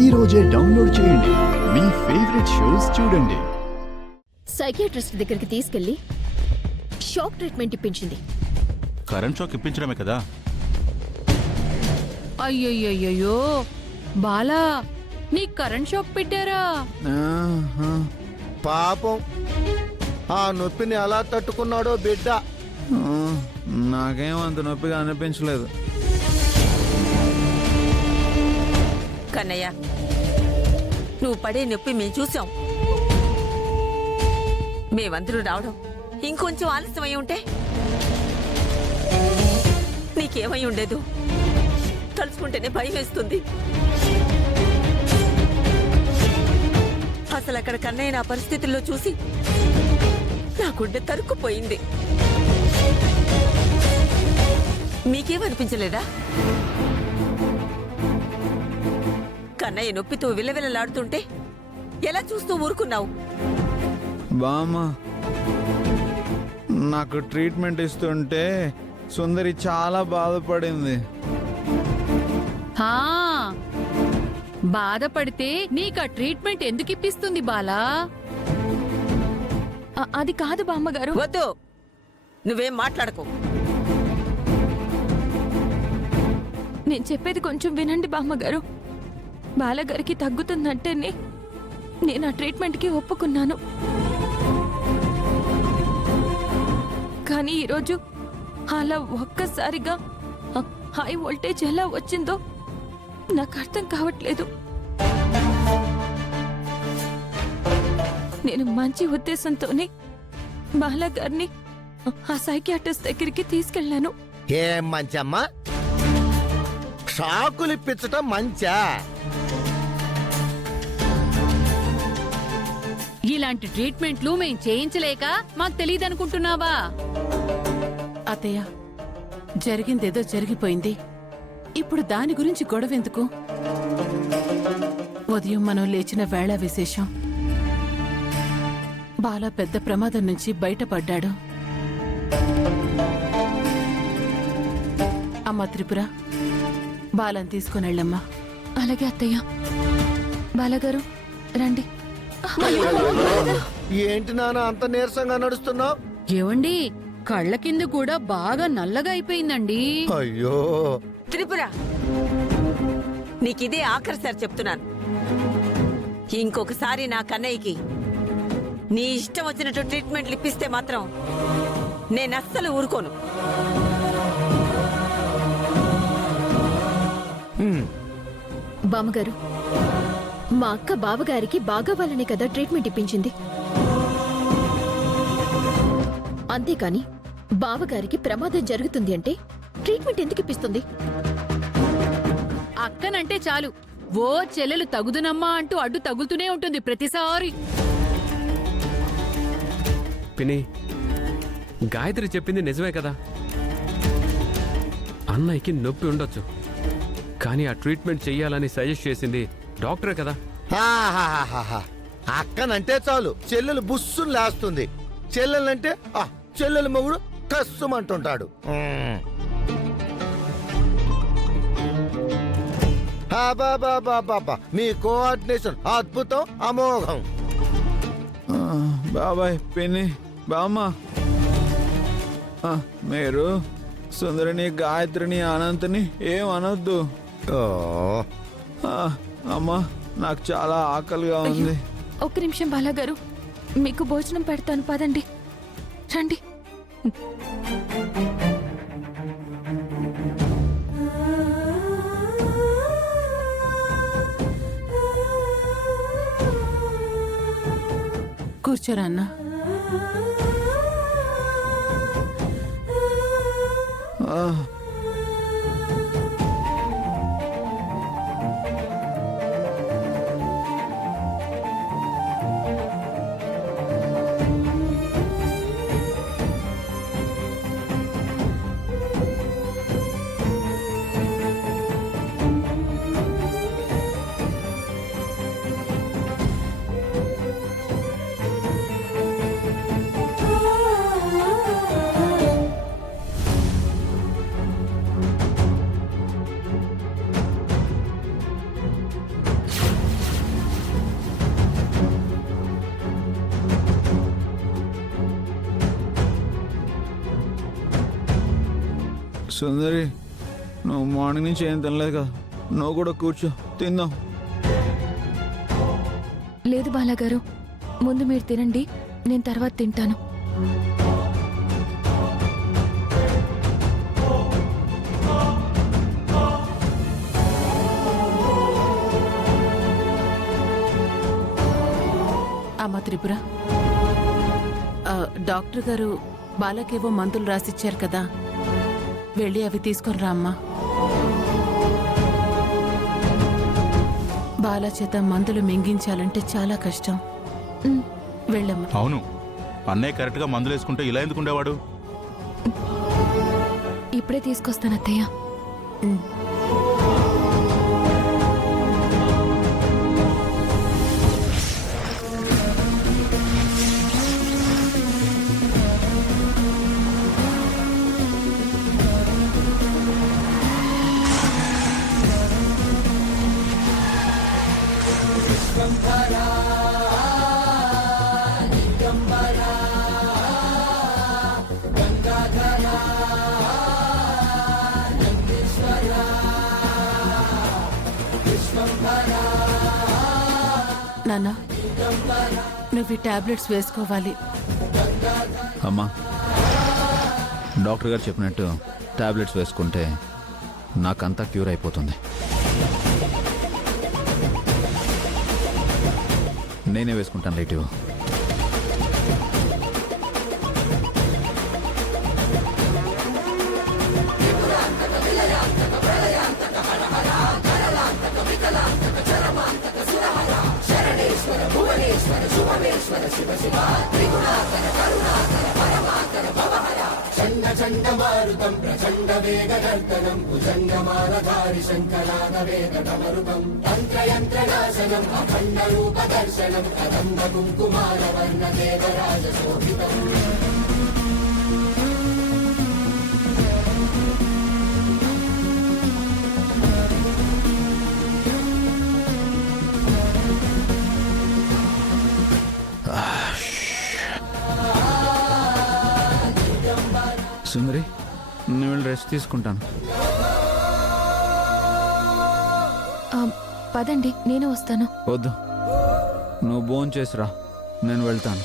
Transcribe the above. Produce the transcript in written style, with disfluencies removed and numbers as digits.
ఈ రోజే డౌన్లోడ్ చేయండి. మీ ఫేవరెట్ షోస్ చూడండి. సైకియాట్రిస్ట్ దగ్గరికి తీసుకెళ్లి షాక్ ట్రీట్మెంట్ ఇప్పించింది. కరెంట్ షాక్ ఇప్పించడమే కదా. అయ్యయ్యో బాలా, నీ కరెంట్ షాక్ పెట్టారా? పాపం ఆ నొప్పిని ఎలా తట్టుకున్నాడో బిడ్డ. నాకేం అంత నొప్పిగా అనిపించలేదు. కన్నయ్య, నువ్వు పడే నొప్పి మేము చూసాం. మేమందరూ రావడం ఇంకొంచెం ఆలస్యమై ఉంటే నీకేమై ఉండేదు. తలుచుకుంటేనే భయం వేస్తుంది. అసలు అక్కడ కన్నయ్య నా పరిస్థితుల్లో చూసి నా గుండె తరుక్కుపోయింది. మీకేమనిపించలేదా? కన్నయ్య నొప్పితో విలవిలలాడుతుంటే ఎలా చూస్తూ ఊరుకున్నావు? బామ్మ, నాకు ట్రీట్మెంట్ ఇస్తుంటే సుందరి చాలా బాధపడింది. బాధపడితే నీకు ఆ ట్రీట్మెంట్ ఎందుకు ఇప్పిస్తుంది బాలా? అది కాదు బామ్మగారు. వద్దు, నువ్వేం మాట్లాడకు. నేను చెప్పేది కొంచెం వినండి బామ్మగారు. బాలగారికి తగ్గుతుందంటేనే నేను ఆ ట్రీట్మెంట్కి ఒప్పుకున్నాను. కానీ ఈరోజు అలా ఒక్కసారిగా హై వోల్టేజ్ ఎలా వచ్చిందో నాకు అర్థం కావట్లేదు. నేను మంచి ఉద్దేశంతోనే బాలగారిని ఆ సైకియాట్రిస్ట్ దగ్గరికి తీసుకెళ్లాను. ఏం మంచమ్మా, షాకులు ఇప్పించటం మంచా? ఇలాంటి ట్రీట్మెంట్లు మేం చేయించలేక మాకు తెలియదనుకుంటున్నావా? అత్తయ్య, జరిగిందేదో జరిగిపోయింది. ఇప్పుడు దాని గురించి గొడవెందుకు? ఉదయం మనం లేచిన వేళ విశేషం. బాలా పెద్ద ప్రమాదం నుంచి బయటపడ్డాడు. అమ్మ త్రిపుర, బాలను తీసుకుని వెళ్ళమ్మా. అలాగే అత్తయ్య. బాలగారు రండి. ఏంటి నాన్న అంత నీరసంగా నడుస్తున్నావు? ఏవండి, కళ్ళ కింద కూడా బాగా నల్లగా అయిపోయిందండి. అయ్యో త్రిపుర, నీకిదే ఆఖరిసారి చెప్తున్నాను. ఇంకొకసారి నా కన్నయ్యకి నీ ఇష్టం వచ్చినట్టు ట్రీట్మెంట్లు ఇప్పిస్తే మాత్రం నేను అస్సలు ఊరుకోను. బామ్మగారు, మా అక్క బావగారికి బాగవ్వాలనే కదా ట్రీట్మెంట్ ఇప్పించింది. అంతేకాని బావగారికి ప్రమాదం జరుగుతుంది అంటే ట్రీట్మెంట్ ఎందుకు ఇప్పిస్తుంది? అక్కనంటే చాలు, ఓ చెల్లెలు తగుదునమ్మా అంటూ అడ్డు తగులుతూనే ఉంటుంది ప్రతిసారి. పిన్ని, గాయత్రి చెప్పింది నిజమే కదా. అన్నయ్యకి నొప్పి ఉండొచ్చు, కానీ ఆ ట్రీట్మెంట్ చెయ్యాలని సజెస్ట్ చేసింది డాక్టరే కదా. అక్కనంటే చాలు చెల్లెలు బుస్సును లేస్తుంది. చెల్లెలంటే చెల్లెలు మొగుడు కస్సుమంటుంటాడు. మీ కోఆర్డినేషన్ అద్భుతం, అమోఘం. బాబాయ్, పిన్ని, బామ్మ, మీరు సుందరిని, గాయత్రిని, అనంతని ఏం అనొద్దు. అమ్మా, నాకు చాలా ఆకలిగా ఉంది. ఒక్క నిమిషం బాలగారు, మీకు భోజనం పెడతాను, పదండి రండి. కూర్చోరా అన్నా. సుందరి నువ్వు మార్నింగ్ నుంచి ఏం తినలేదు కదా, నువ్వు కూడా కూర్చో తిందాం. లేదు బాలాగారు, ముందు మీరు తినండి, నేను తర్వాత తింటాను. అమ్మ త్రిపుర, డాక్టర్ గారు బాలకేవో మందులు రాసిచ్చారు కదా, వెళ్ళి అవి తీసుకొని రా అమ్మా. బాల చేత మందులు మింగించాలంటే చాలా కష్టం. వెళ్ళమ్మా. అవును, అన్నయ్య కరెక్ట్గా మందులు వేసుకుంటే ఇలా ఎందుకు ఉండేవాడు? ఇప్పుడే తీసుకొస్తాను అత్తయ్య. నాన్న, నువ్వు ఈ టాబ్లెట్స్ వేసుకోవాలి. అమ్మా, డాక్టర్ గారు చెప్పినట్టు టాబ్లెట్స్ వేసుకుంటే నాకంతా క్యూర్ అయిపోతుంది. నేనే వేసుకుంటాను రైట్. సుందరి, నేను వెళ్ళి రెస్ట్ తీసుకుంటాను. పదండి, నేను వస్తాను. వద్దు, నువ్వు భోంచేసిరా, నేను వెళ్తాను.